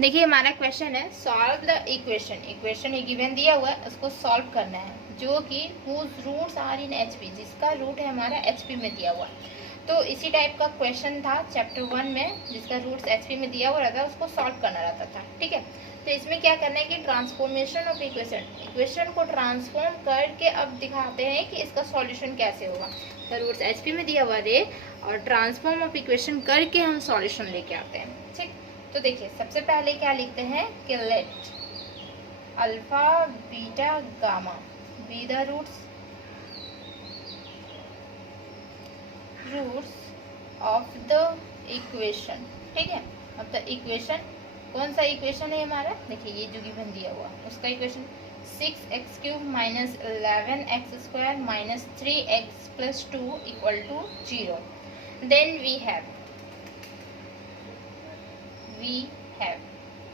देखिए हमारा क्वेश्चन है सॉल्व द इक्वेशन ये गिवन दिया हुआ है, उसको सॉल्व करना है, जो कि whose roots are in HP, जिसका रूट है हमारा एचपी में दिया हुआ। तो इसी टाइप का क्वेश्चन था चैप्टर 1 में, जिसका रूट्स एचपी में दिया हुआ रहता है, उसको सॉल्व करना रहता था। ठीक है, तो इसमें क्या करना है कि ट्रांसफॉर्मेशन ऑफ इक्वेशन को ट्रांसफॉर्म करके अब दिखाते हैं कि इसका सॉल्यूशन कैसे होगा। तो रूट्स एचपी में दिया हुआ रे और ट्रांसफॉर्म ऑफ इक्वेशन करके हम सॉल्यूशन लेके आते हैं। ठीक, तो देखिए सबसे पहले क्या लिखते हैं कि let alpha beta gamma be the roots of the equation. ठीक है, अब द इक्वेशन कौन सा इक्वेशन है हमारा, देखिए ये जो गिवन दिया हुआ उसका equation 6x³ minus 11x² minus 3x plus 2 equal to 0। Then we have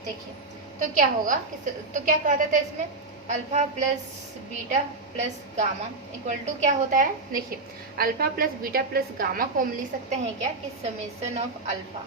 देखिए तो क्या होगा, तो क्या कहते थे इसमें alpha plus beta plus gamma equal to क्या होता है। देखिए alpha plus beta plus gamma को हम लिख सकते हैं क्या कि समेशन ऑफ अल्फा,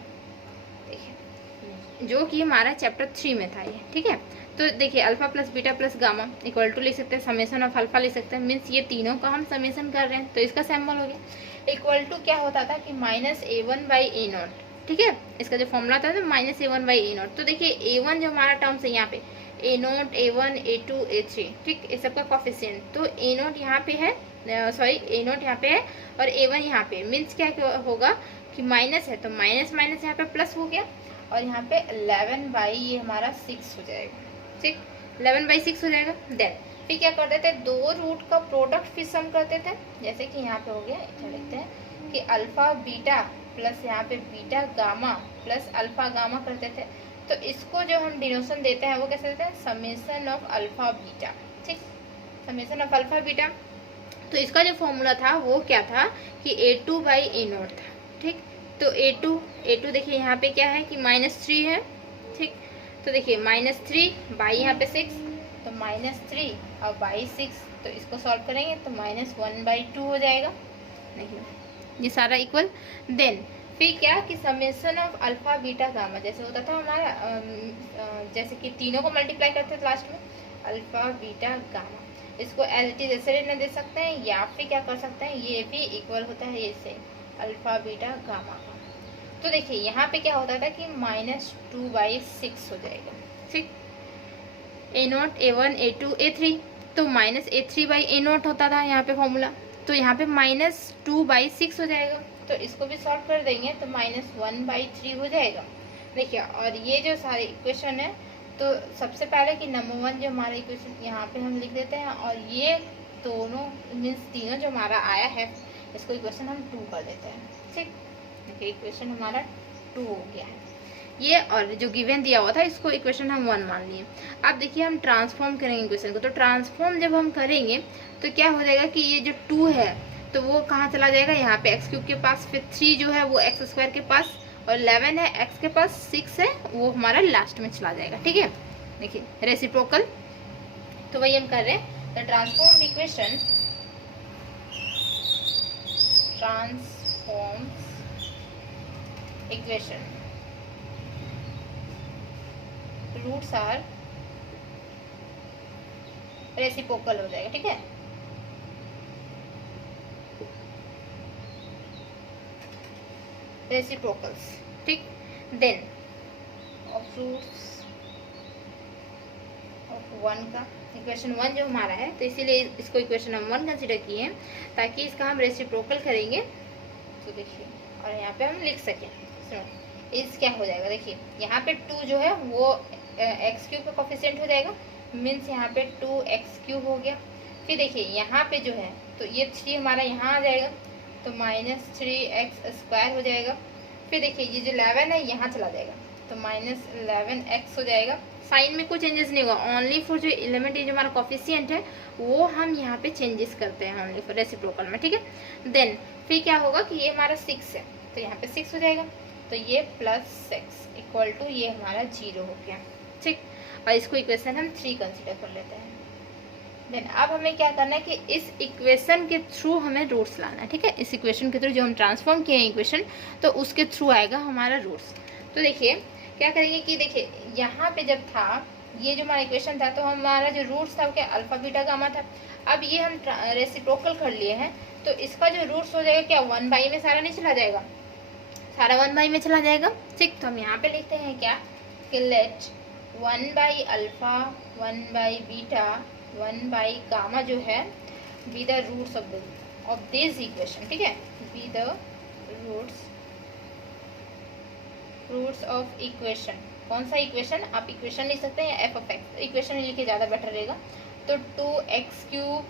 देखिए जो कि हमारा चैप्टर 3 में था ये। ठीक है, तो देखिए alpha plus beta plus gamma equal to लिख सकते हैं समेशन ऑफ अल्फा लिख सकते हैं, मीन्स ये तीनों का हम समेशन कर रहे हैं, तो इसका सिंबल हो गया इक्वल टू क्या होता था कि माइनस a1/a0। ठीक है, इसका जो फॉर्मूला था तो माइनस a1/a0। तो देखिए a1 जो हमारा टर्म्स है यहाँ पे a0 a1 a2 a3, ठीक, इस सबका कोफिशिएंट, तो a0 यहाँ पे है, सॉरी a0 यहाँ पे है और a1 यहाँ पे, मीन्स क्या होगा कि माइनस है तो माइनस माइनस यहाँ पे प्लस हो गया और यहाँ पे 11 ये हमारा 6 हो जाएगा। ठीक, 11/6 हो जाएगा। देन फिर क्या करते थे, दो रूट का प्रोडक्ट फिर सम करते थे, जैसे कि यहाँ पे हो गया, इधर लिखते हैं कि अल्फा बीटा प्लस यहाँ पे beta gamma plus alpha gamma करते थे, तो इसको जो हम डिनोशन देते हैं वो कैसे देते हैं, समेशन ऑफ अल्फा बीटा। ठीक, समेशन ऑफ अल्फा बीटा, तो इसका जो फॉर्मूला था वो क्या था कि a2/a0 था। ठीक, तो a2 देखिए यहाँ पे क्या है कि -3 है। ठीक, तो देखिए -3 बाई यहाँ पे 6, तो -3 और बाई 6, तो इसको सॉल्व करेंगे तो -1/2 हो जाएगा। देखिए ये सारा इक्वल। देन फिर क्या कि summation of alpha beta gamma जैसे होता था हमारा, जैसे कि तीनों को मल्टीप्लाई करते थे लास्ट में अल्फा बीटा गामा, इसको एज इट इज ऐसे रहने दे सकते हैं या फिर क्या कर सकते हैं, ये भी इक्वल होता है इससे अल्फा बीटा गामा का। तो देखिए यहाँ पे क्या होता था कि -2/6 हो जाएगा। ठीक, a0 a1 a2 a3, तो -a3/a0 होता था यहाँ पे फॉर्मूला, तो यहाँ पे -2/6 हो जाएगा, तो इसको भी सॉल्व कर देंगे तो -1/3 हो जाएगा। देखिए और ये जो सारे इक्वेशन है, तो सबसे पहले कि नंबर 1 जो हमारा इक्वेशन यहाँ पे हम लिख देते हैं और ये दोनों मीन्स तीनों जो हमारा आया है इसको इक्वेशन हम 2 कर देते हैं। ठीक, देखिए इक्वेशन हमारा 2 हो गया है ये, और जो गिवन दिया हुआ था इसको इक्वेशन हम 1 मान लिए। अब देखिए हम ट्रांसफॉर्म करेंगे इक्वेशन को, तो ट्रांसफॉर्म जब हम करेंगे तो क्या हो जाएगा कि ये जो 2 है तो वो कहाँ चला जाएगा, यहाँ पे x³ के पास, फिर 3 जो है वो x² के पास, और 11 है x के पास, 6 है वो हमारा लास्ट में चला जाएगा। ठीक है, देखिए रेसिप्रोकल, तो वही हम कर रहे हैं। तो transform equation roots are reciprocal हो जाएगा। ठीक है, रेसिप्रोकल्स। ठीक, देन ऑफ रूट्स ऑफ 1 का इक्वेशन 1 जो हमारा है, तो इसीलिए इसको इक्वेशन हम 1 कंसिडर किए हैं ताकि इसका हम रेसिप्रोकल करेंगे। तो देखिए और यहाँ पे हम लिख सकें, सुनो इस क्या हो जाएगा, देखिए यहाँ पे 2 जो है वो x³ का कोफिशिएंट हो जाएगा, मीन्स यहाँ पे 2x³ हो गया। फिर देखिए यहाँ पे जो है तो ये 3 हमारा यहाँ आ जाएगा, तो -3x² हो जाएगा। फिर देखिए ये जो 11 है यहाँ चला जाएगा, तो -11x हो जाएगा। साइन में कोई चेंजेस नहीं होगा, ओनली फॉर जो एलिमेंट जो हमारा कोफिशिएंट है वो हम यहाँ पे चेंजेस करते हैं ओनली फॉर रेसिप्रोकल में। ठीक है, देन फिर क्या होगा कि ये हमारा 6 है तो यहाँ पे 6 हो जाएगा, तो ये +6 इक्वल टू ये हमारा 0 हो गया। ठीक, और इसको इक्वेशन हम 3 कंसिडर कर लेते हैं। देन अब हमें क्या करना है कि इस इक्वेशन के थ्रू हमें रूट्स लाना है। ठीक है, इस इक्वेशन के थ्रू जो हम ट्रांसफॉर्म किए हैं इक्वेशन, तो उसके थ्रू आएगा हमारा रूट्स। तो देखिए क्या करेंगे कि देखिए यहाँ पे जब था ये जो हमारा इक्वेशन था, तो हमारा जो रूट्स था वो क्या अल्फा बीटा गामा था। अब ये हम रेसिप्रोकल कर लिए हैं, तो इसका जो रूट्स हो जाएगा क्या 1 बाई में सारा नहीं चला जाएगा, सारा 1 बाई में चला जाएगा। ठीक, तो हम यहाँ पे लिखते हैं क्या कि let 1 by alpha 1 by beta 1 by gamma जो है be the roots of this equation. ठीक है, be the roots of equation. कौन सा इक्वेशन, आप इक्वेशन लिख सकते हैं या एफ ऑफ एक्स, इक्वेशन लिख के ज़्यादा बेटर रहेगा। तो 2x³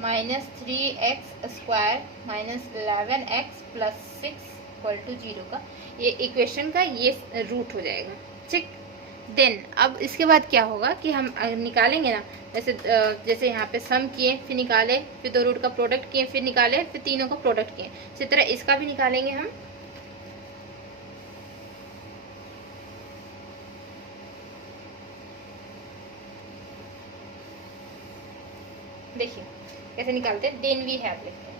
minus 3x square minus 11x plus 6 equal to 0 का ये इक्वेशन का ये रूट हो जाएगा। ठीक, देन अब इसके बाद क्या होगा कि हम निकालेंगे ना, जैसे यहाँ पे सम किए फिर निकाले, फिर दो रूट का प्रोडक्ट किए फिर निकाले, फिर तीनों का प्रोडक्ट किए, इसी तरह इसका भी निकालेंगे हम। देखिए कैसे निकालते हैं, देन वी हैव लिखते हैं,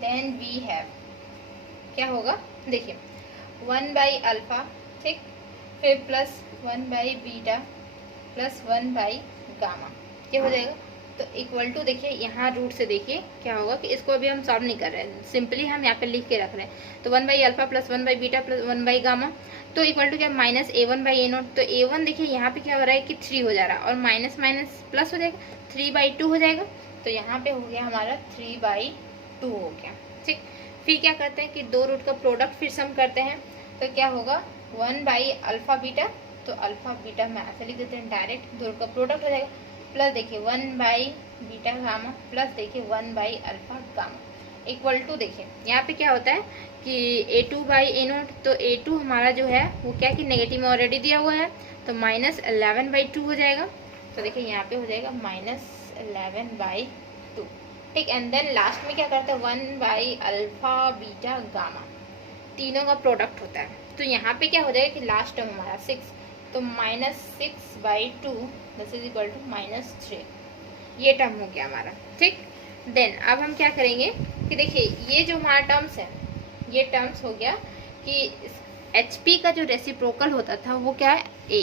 देन वी हैव क्या होगा, देखिए 1 बाई अल्फा, ठीक, फिर plus 1 by beta plus 1 by gamma, क्या हो जाएगा, तो इक्वल टू देखिए यहाँ रूट से देखिए क्या होगा कि इसको अभी हम सॉल्व नहीं कर रहे हैं, सिंपली हम यहाँ पे लिख के रख रहे हैं। तो 1 by alpha plus 1 by beta plus 1 by gamma, तो इक्वल टू क्या माइनस A1 बाई A0। तो A1 देखिए यहाँ पे क्या हो रहा है कि 3 हो जा रहा है, और माइनस माइनस प्लस हो जाएगा, 3/2 हो जाएगा। तो यहाँ पे हो गया हमारा 3/2 हो गया। ठीक, फिर क्या करते हैं कि दो रूट का प्रोडक्ट फिर सम करते हैं, तो क्या होगा 1 बाई अल्फा बीटा, तो अल्फा बीटा में ऐसे लिख देते हैं डायरेक्ट, दो रूट का प्रोडक्ट हो जाएगा, प्लस देखिए 1 बाई बीटा गामा प्लस देखिए 1 by alpha gamma equal to देखिए यहाँ पे क्या होता है कि A2 बाई A0। तो A2 हमारा जो है वो क्या कि नेगेटिव में ऑलरेडी दिया हुआ है, तो माइनस 11/2 हो जाएगा। तो देखिए यहाँ पे हो जाएगा माइनस 11/2। ठीक, एंड देन लास्ट में क्या करते हैं 1 बाई अल्फा बीटा गामा, तीनों का प्रोडक्ट होता है। तो यहाँ पे क्या हो जाएगा कि लास्ट टर्म हमारा 6, तो -6/2 दिस इज इक्वल टू -3, ये टर्म हो गया हमारा। ठीक, देन अब हम क्या करेंगे कि देखिए ये जो हमारा टर्म्स है, ये टर्म्स हो गया कि HP का जो रेसिप्रोकल होता था वो क्या है A,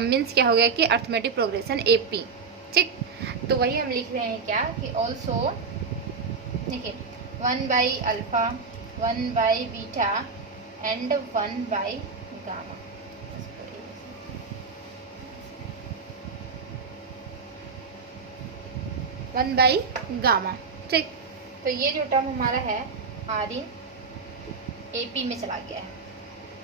मीन्स क्या हो गया कि अर्थमेटिक प्रोग्रेशन AP। ठीक, तो वही हम लिख रहे हैं क्या कि ऑल्सो देखिए 1 by alpha 1 by beta and 1 by gamma, 1 by gamma. ठीक, तो ये जो टर्म हमारा है आर इन AP में चला गया है।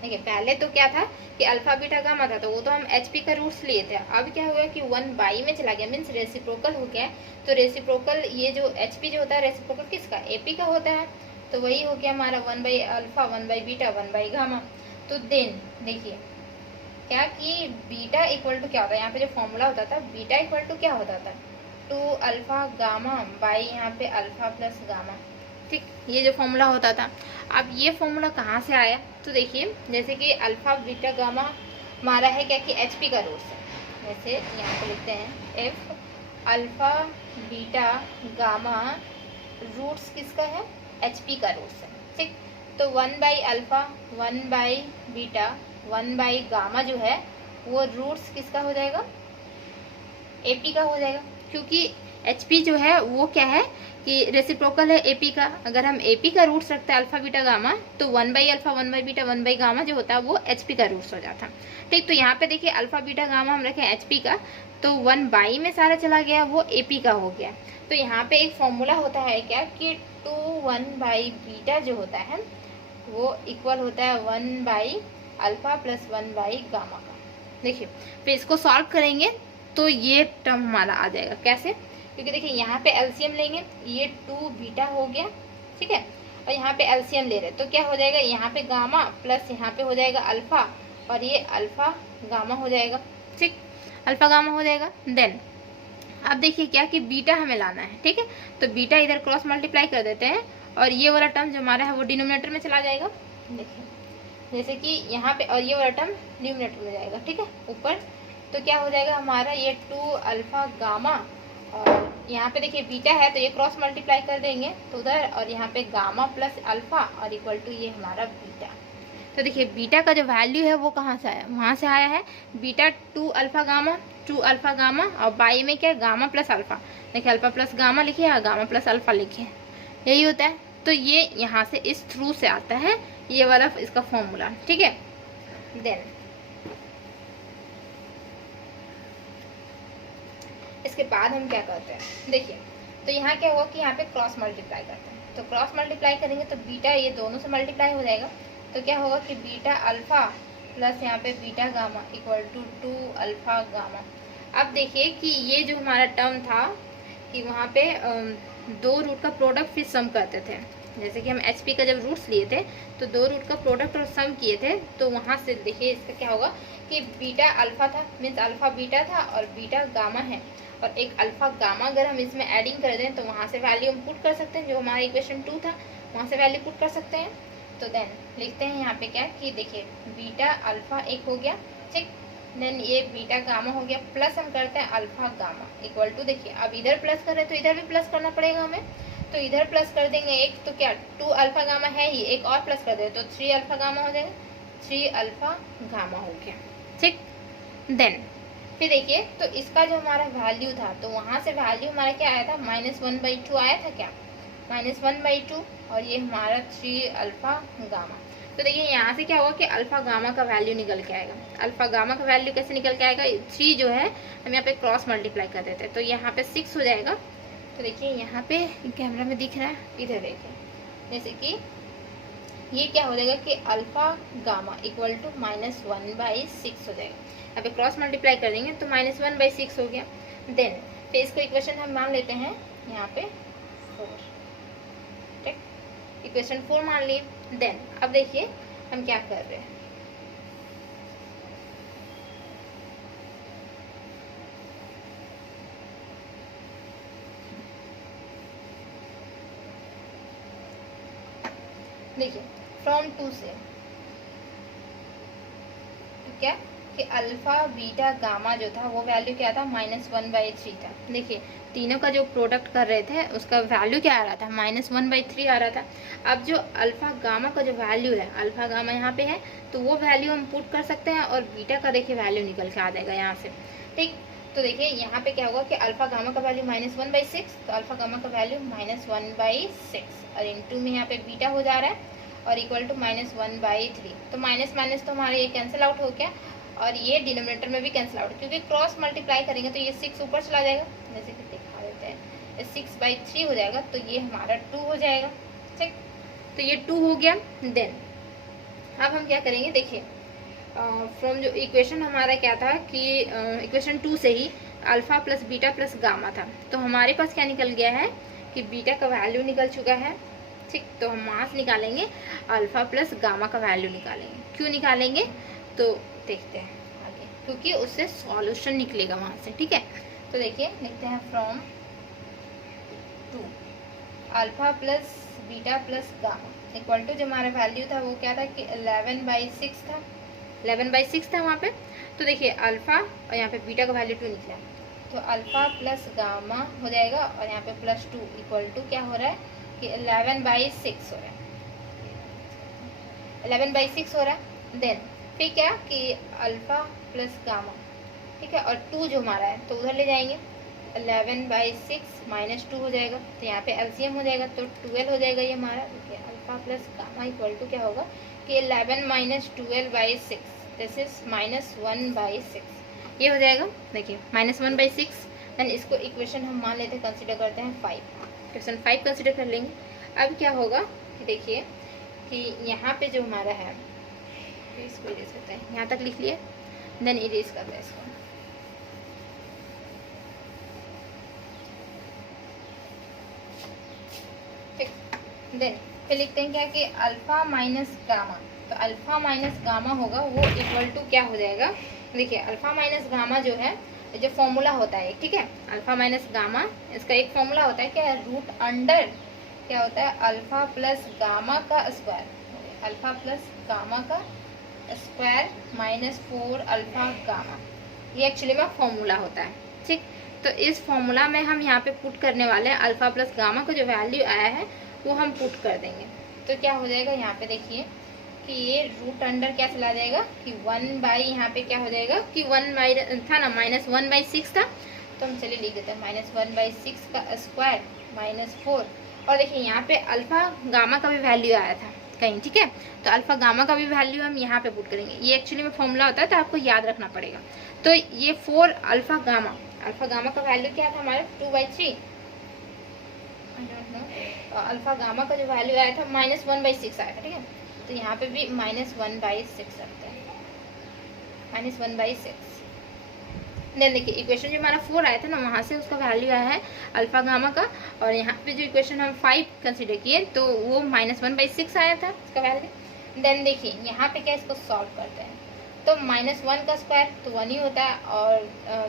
देखिए पहले तो क्या था कि अल्फा बीटा गामा था, तो वो तो हम HP का रूट्स लिए थे। अब क्या हुआ कि 1 बाई में चला गया, मीन्स रेसिप्रोकल हो गया। तो रेसिप्रोकल ये जो HP जो होता है रेसिप्रोकल किसका, AP का होता है। तो वही हो गया हमारा 1 by alpha 1 by beta 1 by gamma. तो देन देखिए क्या कि बीटा इक्वल टू क्या होता है, यहाँ पे जो फॉर्मूला होता था बीटा इक्वल टू क्या होता था 2 अल्फा गामा बाई यहाँ पे अल्फा प्लस गामा। ठीक, ये जो फॉर्मूला होता था। अब ये फॉर्मूला कहाँ से आया, तो देखिए जैसे कि अल्फा बीटा गामा हमारा है क्या कि HP का रूट्स है। जैसे यहाँ पे लिखते हैं F alpha beta gamma roots किसका है, HP का रूट्स है। ठीक, तो 1 by alpha 1 by beta 1 by gamma जो है वो रूट्स किसका हो जाएगा, AP का हो जाएगा, क्योंकि HP जो है वो क्या है कि रेसिप्रोकल है AP का। अगर हम AP का रूट्स रखते हैं अल्फा बीटा गामा, तो 1 by alpha 1 by beta 1 by gamma जो होता है वो HP का रूट्स हो जाता। ठीक, तो यहाँ पे देखिए अल्फा बीटा गामा हम रखें HP का, तो 1 बाई में सारा चला गया वो AP का हो गया। तो यहाँ पे एक फॉर्मूला होता है क्या कि 2 1 बाई बीटा जो होता है वो इक्वल होता है 1 by alpha plus 1 by gamma का। देखिए फिर इसको सॉल्व करेंगे तो ये टर्म हमारा आ जाएगा। कैसे, क्योंकि देखिए यहाँ पे एलसीएम लेंगे, ये 2 बीटा हो गया, ठीक है, और यहाँ पे एलसीएम ले रहे तो क्या हो जाएगा, यहाँ पे गामा प्लस यहाँ पे हो जाएगा अल्फा, और ये अल्फा गामा हो जाएगा। ठीक, अल्फा गामा हो जाएगा। देन अब देखिए क्या कि बीटा हमें लाना है। ठीक है, तो बीटा इधर क्रॉस मल्टीप्लाई कर देते हैं, और ये वाला टर्म जो हमारा है वो डिनोमिनेटर में चला जाएगा। देखिए जैसे कि यहाँ पे, और ये वाला टर्म डिनोमिनेटर में जाएगा। ठीक है, ऊपर तो क्या हो जाएगा हमारा ये 2 अल्फा गामा, और यहाँ पे देखिए बीटा है तो ये क्रॉस मल्टीप्लाई कर देंगे तो उधर, और यहाँ पे गामा प्लस अल्फा और इक्वल टू ये हमारा बीटा। तो देखिए बीटा का जो वैल्यू है वो कहाँ से आया, वहाँ से आया है बीटा 2 अल्फा गामा और बाई में क्या है गामा प्लस अल्फा। देखिए अल्फा प्लस गामा लिखिए या गामा प्लस अल्फा लिखिए, यही होता है। तो ये यहाँ से इस थ्रू से आता है ये वाला इसका फॉर्मूला, ठीक है। देन इसके बाद हम क्या करते हैं, देखिए तो यहाँ क्या होगा कि यहाँ पे क्रॉस मल्टीप्लाई करते हैं। तो क्रॉस मल्टीप्लाई करेंगे तो बीटा ये दोनों से मल्टीप्लाई हो जाएगा। तो क्या होगा कि बीटा अल्फा प्लस यहाँ पे beta gamma equal to 2 alpha gamma. अब देखिए कि ये जो हमारा टर्म था कि वहाँ पे 2 रूट का प्रोडक्ट फिर सम करते थे। जैसे कि हम HP का जब रूट्स लिए थे तो 2 रूट का प्रोडक्ट और सम किए थे, तो वहाँ से देखिए इसका क्या होगा कि बीटा अल्फा था, मीन्स अल्फा बीटा था और बीटा गामा है, और एक अल्फा गामा अगर हम इसमें एडिंग कर दें तो वहाँ से वैल्यू हम पुट कर सकते हैं, जो हमारा इक्वेशन 2 था वहाँ से वैल्यू पुट कर सकते हैं। तो देन लिखते हैं यहाँ पे क्या कि देखिए बीटा अल्फा एक हो गया, ठीक। देन ये बीटा गामा हो गया, प्लस हम करते हैं अल्फा गामा इक्वल टू, देखिए अब इधर प्लस कर रहे हैं तो इधर भी प्लस करना पड़ेगा हमें। तो इधर प्लस कर देंगे एक, तो क्या 2 अल्फा गामा है ही, एक और प्लस कर दे तो 3 अल्फा गामा हो जाएगा, 3 अल्फा गामा हो गया, ठीक। देन फिर देखिए तो इसका जो हमारा वैल्यू था तो वहाँ से वैल्यू हमारा क्या आया था -1/2 आया था, क्या -1/2, और ये हमारा 3 अल्फा गामा। तो देखिए यहाँ से क्या होगा कि अल्फा गामा का वैल्यू निकल के आएगा। अल्फा गामा का वैल्यू कैसे निकल के आएगा, 3 जो है हम यहाँ पे क्रॉस मल्टीप्लाई कर देते हैं तो यहाँ पे 6 हो जाएगा। तो देखिए यहाँ पे कैमरा में दिख रहा है, इधर देखिए, जैसे कि ये क्या हो जाएगा कि अल्फा गामा इक्वल टू -1/6 हो जाएगा। यहाँ पे क्रॉस मल्टीप्लाई कर देंगे तो -1/6 हो गया। देन फिर इसको इक्वेशन हम मान लेते हैं यहाँ पे 4, ठीक, इक्वेशन 4 मान लिए। देन अब देखिए हम क्या कर रहे हैं, देखिए फ्रॉम 2 से तो क्या कि अल्फा बीटा गामा जो था वो वैल्यू क्या था -1/3 था। देखिए तीनों का जो प्रोडक्ट कर रहे थे उसका वैल्यू क्या आ रहा था -1/3 आ रहा था। अब जो अल्फा गामा का जो वैल्यू है, अल्फा गामा यहाँ पे है तो वो वैल्यू हम पुट कर सकते हैं, और बीटा का देखिए वैल्यू निकल के आ जाएगा यहाँ से, ठीक। तो देखिए यहाँ पे क्या होगा कि अल्फा गामा का वैल्यू -1/6, तो अल्फा गामा का वैल्यू -1/6 और इंटू में यहाँ पे बीटा हो जा रहा है और इक्वल टू -1/3। तो माइनस माइनस तो हमारे ये कैंसिल आउट हो गया और ये डिनोमिनेटर में भी कैंसिल आउट, क्योंकि क्रॉस मल्टीप्लाई करेंगे तो ये 6 ऊपर चला जाएगा, जैसे कि दिखा देते हैं 6/3 हो जाएगा, तो ये हमारा 2 हो जाएगा, ठीक। तो ये 2 हो गया। देन अब हम क्या करेंगे, देखिए फ्रॉम जो इक्वेशन हमारा क्या था कि इक्वेशन 2 से ही alpha plus beta plus gamma था, तो हमारे पास क्या निकल गया है कि बीटा का वैल्यू निकल चुका है, ठीक। तो हम वहाँ से निकालेंगे अल्फा प्लस गामा का वैल्यू निकालेंगे। क्यों निकालेंगे तो देखते हैं आगे, क्योंकि उससे सॉल्यूशन निकलेगा वहाँ से, ठीक है। तो देखिए लिखते हैं from 2 alpha plus beta plus gamma equal to, जो हमारा वैल्यू था वो क्या था कि 11/6 था, 11/6 था वहाँ पे। तो देखिए अल्फा और यहाँ पे बीटा का वैल्यू 2 निकला, तो अल्फा प्लस गामा हो जाएगा और यहाँ पे +2 इक्वल टू क्या हो रहा है कि 11/6 हो रहा है, 11/6 हो रहा है। देन फिर क्या कि अल्फा प्लस गामा, ठीक है, और 2 जो हमारा है तो उधर ले जाएंगे, 11/6 -2 हो जाएगा, तो यहाँ पे एलसीएम हो जाएगा तो 12 हो जाएगा ये हमारा। देखिए alpha plus gamma equal to क्या होगा कि 11 - 12/6, दिस इज -1/6, ये हो जाएगा। देखिए -1/6। देन इसको इक्वेशन हम मान लेते हैं, कंसिडर करते हैं 5, इक्वेशन 5 कंसिडर कर लेंगे। अब क्या होगा कि देखिए कि यहाँ पे जो हमारा है तो इसको इरेज करते हैं, यहाँ तक लिख लिए, देन इरेज करते हैं इसको, ठीक। देन फिर लिखते हैं क्या कि अल्फा माइनस गामा, तो अल्फा माइनस गामा होगा वो इक्वल टू क्या हो जाएगा, देखिए अल्फा माइनस गामा जो है जो फॉर्मूला होता है, ठीक है, अल्फा माइनस गामा इसका एक फॉर्मूला होता है क्या, रूट अंडर क्या होता है अल्फा प्लस गामा का स्क्वायर, अल्फा प्लस गामा का स्क्वायर -4 अल्फा गामा, ये एक्चुअली में फॉर्मूला होता है, ठीक। तो इस फॉर्मूला में हम यहाँ पे पुट करने वाले हैं अल्फा प्लस गामा का जो वैल्यू आया है वो हम पुट कर देंगे। तो क्या हो जाएगा यहाँ पे देखिए कि ये रूट अंडर क्या चला जाएगा कि 1 बाई यहाँ पे क्या हो जाएगा कि 1 बाई था ना -1/6 था, तो हम चलिए लिख देते हैं -1/6 का स्क्वायर -4। और देखिए यहाँ पे अल्फा गामा का भी वैल्यू आया था कहीं, ठीक है, तो अल्फा गामा का भी वैल्यू हम यहाँ पे पुट करेंगे। ये एक्चुअली में फॉर्मूला होता है तो आपको याद रखना पड़ेगा। तो ये 4 अल्फा गामा का वैल्यू क्या था हमारा 2/3, अल्फा गामा का जो वैल्यू आया था -1/6 आया था, ठीक है, तो यहाँ पे भी -1/6 रखते हैं, -1/6। देन देखिए इक्वेशन जो हमारा 4 आया था ना, वहाँ से उसका वैल्यू आया है अल्फा गामा का, और यहाँ पे जो इक्वेशन हम 5 कंसिडर किए तो वो -1/6 आया था इसका वैल्यू। देन देखिए यहाँ पे क्या इसको सॉल्व करते हैं, तो -1 का स्क्वायर तो 1 ही होता है, और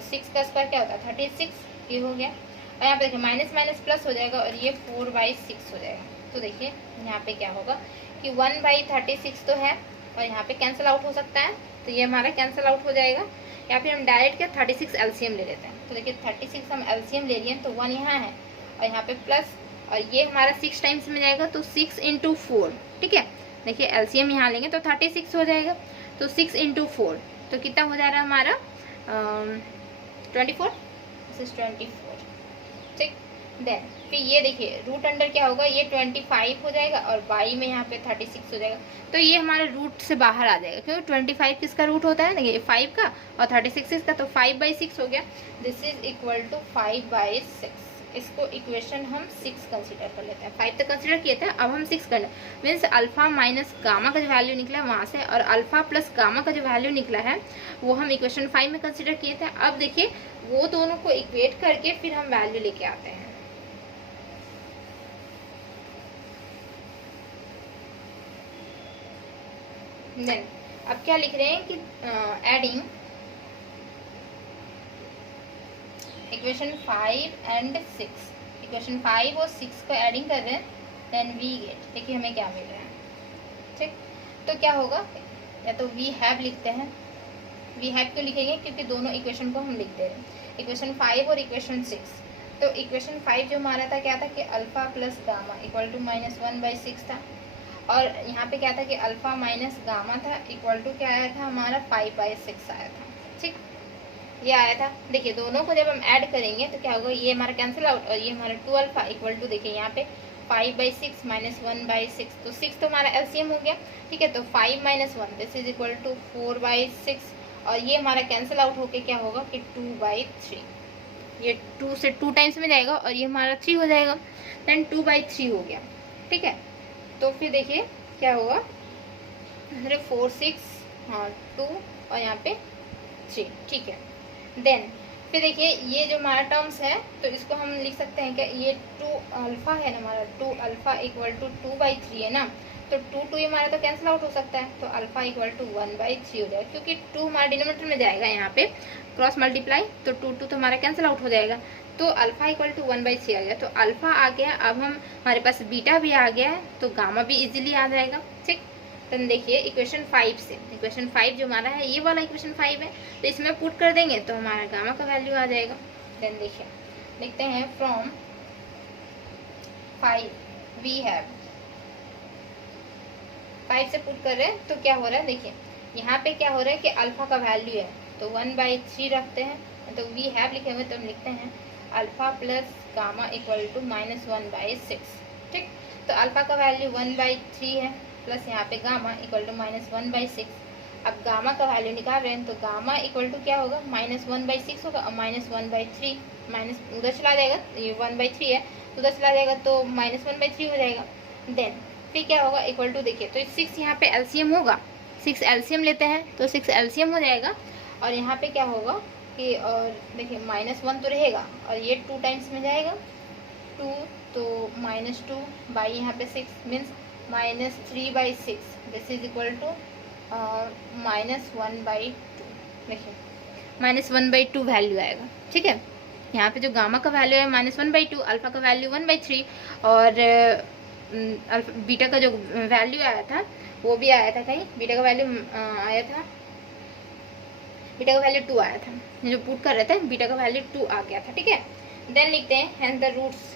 6 का स्क्वायर क्या होता है 36, ये हो गया। और यहाँ पे देखिए माइनस माइनस प्लस हो जाएगा और ये 4/6 हो जाएगा। तो देखिए यहाँ पे क्या होगा कि 1/36 तो है और यहाँ पे कैंसिल आउट हो सकता है, तो ये हमारा कैंसिल आउट हो जाएगा। या फिर हम डायरेक्ट क्या 36 एलसीएम ले लेते हैं, तो देखिए 36 हम एलसीएम ले लिए तो 1 यहाँ है और यहाँ पे प्लस, और ये हमारा 6 टाइम्स में जाएगा तो 6 × 4, ठीक है। देखिए एलसीएम यहाँ लेंगे तो 36 हो जाएगा, तो 6 × 4 तो कितना हो जा रहा है हमारा 24, दिस इज 24, ठीक। देन फिर ये देखिए रूट अंडर क्या होगा, ये 25 हो जाएगा और बाई में यहाँ पे 36 हो जाएगा, तो ये हमारे रूट से बाहर आ जाएगा, क्योंकि 25 किसका रूट होता है, देखिए 5 का और 36 इसका, तो 5/6 हो गया। This is equal to 5/6। इसको इक्वेशन हम 6 कंसीडर कर लेते हैं, 5 तो कंसीडर किए थे, अब हम 6 करना मीन्स अल्फा माइनस गामा का जो वैल्यू निकला है वहाँ से, और अल्फा प्लस गामा का जो वैल्यू निकला है वो हम इक्वेशन 5 में कंसीडर किए थे। अब देखिए वो दोनों को इक्वेट करके फिर हम वैल्यू लेके आते हैं। देन अब क्या लिख रहे हैं कि एडिंग इक्वेशन 5 एंड 6, इक्वेशन 5 और 6 को एडिंग कर रहे हैं, देन वी गेट, देखिए हमें क्या मिल रहा है, ठीक। तो क्या होगा, या तो वी हैव लिखते हैं, वी हैव क्यों लिखेंगे क्योंकि दोनों इक्वेशन को हम लिख दे रहे हैं, इक्वेशन 5 और इक्वेशन 6। तो इक्वेशन 5 जो हमारा था क्या था कि alpha plus gamma equal to -1/6 था, और यहाँ पे क्या था कि अल्फा माइनस गामा था इक्वल टू क्या आया था हमारा 5/6 आया था, ठीक, ये आया था। देखिए दोनों को जब हम ऐड करेंगे तो क्या होगा, ये हमारा कैंसिल आउट और ये हमारा 2 अल्फा इक्वल टू, देखिए यहाँ पे 5/6 -1/6, तो 6 तो हमारा एलसीएम हो गया, ठीक है, तो 5 - 1 दिस इज इक्वल टू 4/6, और ये हमारा कैंसिल आउट होके क्या होगा कि 2/3, ये 2 से 2 टाइम्स में जाएगा और ये हमारा 3 हो जाएगा, देन 2/3 हो गया, ठीक है। तो फिर देखिए क्या होगा 4 6 हाँ 2 और यहाँ पे 3, ठीक है। देन फिर देखिए ये जो हमारा टर्म्स है तो इसको हम लिख सकते हैं क्या, ये 2 अल्फा है ना हमारा, 2 अल्फा इक्वल टू 2/3 है ना, तो 2 हमारा तो कैंसिल आउट हो सकता है, तो अल्फा इक्वल टू 1/3 हो जाएगा, क्योंकि 2 हमारा डिनोमिनेटर में जाएगा यहाँ पे क्रॉस मल्टीप्लाई, तो 2 तो हमारा कैंसिल आउट हो जाएगा, तो अल्फा इक्वल टू 1/3 आ गया, तो अल्फा आ गया। अब हम हमारे पास बीटा भी आ गया है तो गामा भी इजीली आ जाएगा, ठीक। तो देखिए इक्वेशन 5 से, इक्वेशन 5 जो हमारा है ये वाला इक्वेशन 5 है, तो इसमें पुट कर देंगे तो हमारा गामा का वैल्यू आ जाएगा। देन देखिए लिखते हैं फ्रॉम 5 वी हैव, 5 से पुट कर रहे हैं तो क्या हो रहा है, देखिए यहाँ पे क्या हो रहा है कि अल्फा का वैल्यू है तो 1/3 रखते हैं, तो वी हैव लिखे हुए तो हम लिखते हैं alpha plus gamma equal to -1/6, ठीक। तो अल्फा का वैल्यू 1/3 है प्लस यहाँ पे गामा इक्वल टू -1/6। अब गामा का वैल्यू निकाल रहे हैं तो गामा इक्वल टू क्या होगा -1/6 होगा और -1/3 माइनस उधर चला जाएगा, ये 1/3 है उधर चला जाएगा तो -1/3 हो जाएगा। देन फिर क्या होगा इक्वल टू, देखिए तो 6 यहाँ पे एलसीएम होगा, 6 एलसीएम लेते हैं तो 6 एलसीएम हो जाएगा, और यहाँ पे क्या होगा कि और देखिए -1 तो रहेगा और ये 2 टाइम्स में जाएगा 2, तो -2 बाई यहाँ पे 6 means -3/6, this is equal to -1/2, देखिए -1/2 वैल्यू आएगा, ठीक है। यहाँ पे जो गामा का वैल्यू है -1/2, अल्फा का वैल्यू 1/3 और बीटा का जो वैल्यू आया था वो भी आया था कहीं, बीटा का वैल्यू आया था, बीटा का वैल्यू 2 आया था, जो पुट कर रहे थे बीटा का वैल्यू 2 आ गया था, ठीक है। देन लिखते हैं hence the roots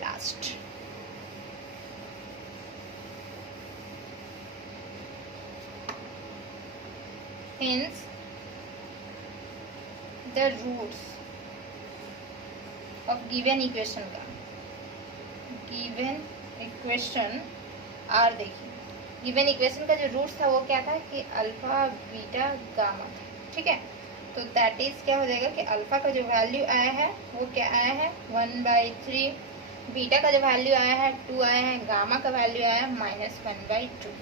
last, hence the roots of given equation का given equation आर, देखिए गिवन इक्वेशन का जो रूट्स था वो क्या था कि अल्फा बीटा गामा था, ठीक है। तो दैट इज क्या हो जाएगा कि अल्फा का जो वैल्यू आया है वो क्या आया है 1/3, बीटा का जो वैल्यू आया है 2 आया है, गामा का वैल्यू आया है -1/2।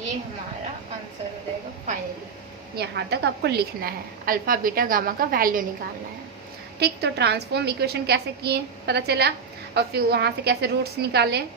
ये हमारा आंसर हो जाएगा फाइनली। यहाँ तक आपको लिखना है, अल्फा बीटा गामा का वैल्यू निकालना है, ठीक। तो ट्रांसफॉर्म इक्वेशन कैसे किए पता चला, और फिर वहाँ से कैसे रूट्स निकालें